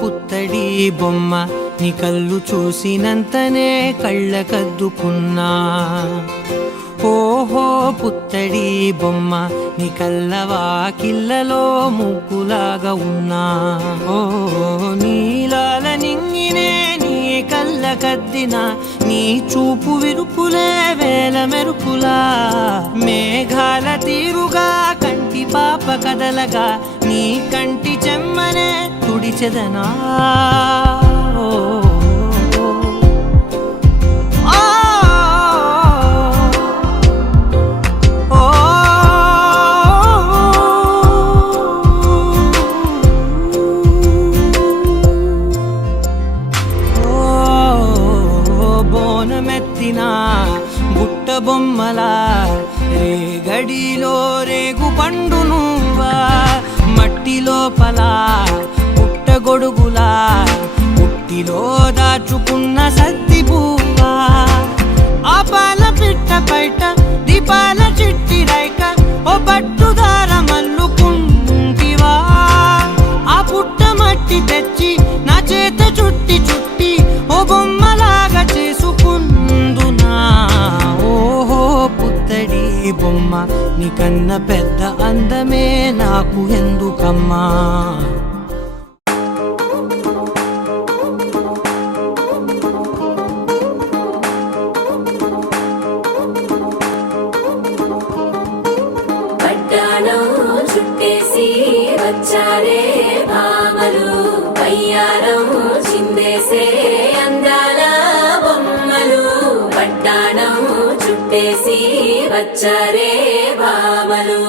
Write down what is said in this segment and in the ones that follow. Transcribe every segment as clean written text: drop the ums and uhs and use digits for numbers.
పుత్తడి బొమ్మ నీ కళ్ళు చూసినంతనే కళ్ళకద్దుకున్నా. ఓహో పుత్తడి బొమ్మ నీ కళ్ళవాకిళ్ళలో ముగ్గులాగా ఉన్నా. ఓ నీలాల నింగినే నీ కళ్ళకద్దిన నీ చూపు విరుపులే వేల మెరుపులా. మేఘాల తీరుగా కంటి పాప కదలగా నీ కంటి చెమ్మనే తుడిచెదనా. బోనమెత్తిన బుట్ట బొమ్మలా రేగడిలో రేగు పండు నువ్వా. మట్టి లోపల పుట్టగొడుగులా పుట్టిలో దాచుకున్న సత్తి పువ్వా. ఆ పాల పిట్ట బయట దీపాల చిట్టి రైక ఓ పట్టుదార మల్లుకుంటివా. ఆ పుట్ట మట్టి తెచ్చి నా చేత చుట్టి చుట్టి ఓ బొమ్మలాగా చేసుకుందునా. ఓహో పుత్తడి బొమ్మ నీకన్న పెద్ద అందమే నాకు ఎందుకమ్మా. చుట్టేసి వచ్చారే భామలు, వయ్యారం చిందేసే అందాల బొమ్మలు. పట్టాణం చుట్టేసి వచ్చారే భామలు.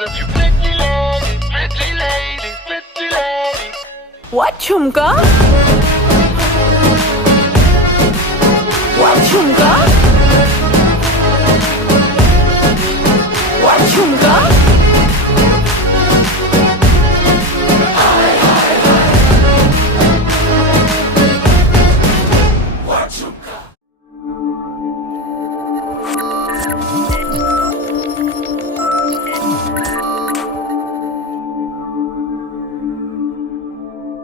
You pretty lady, pretty lady, pretty lady. What, Chumka?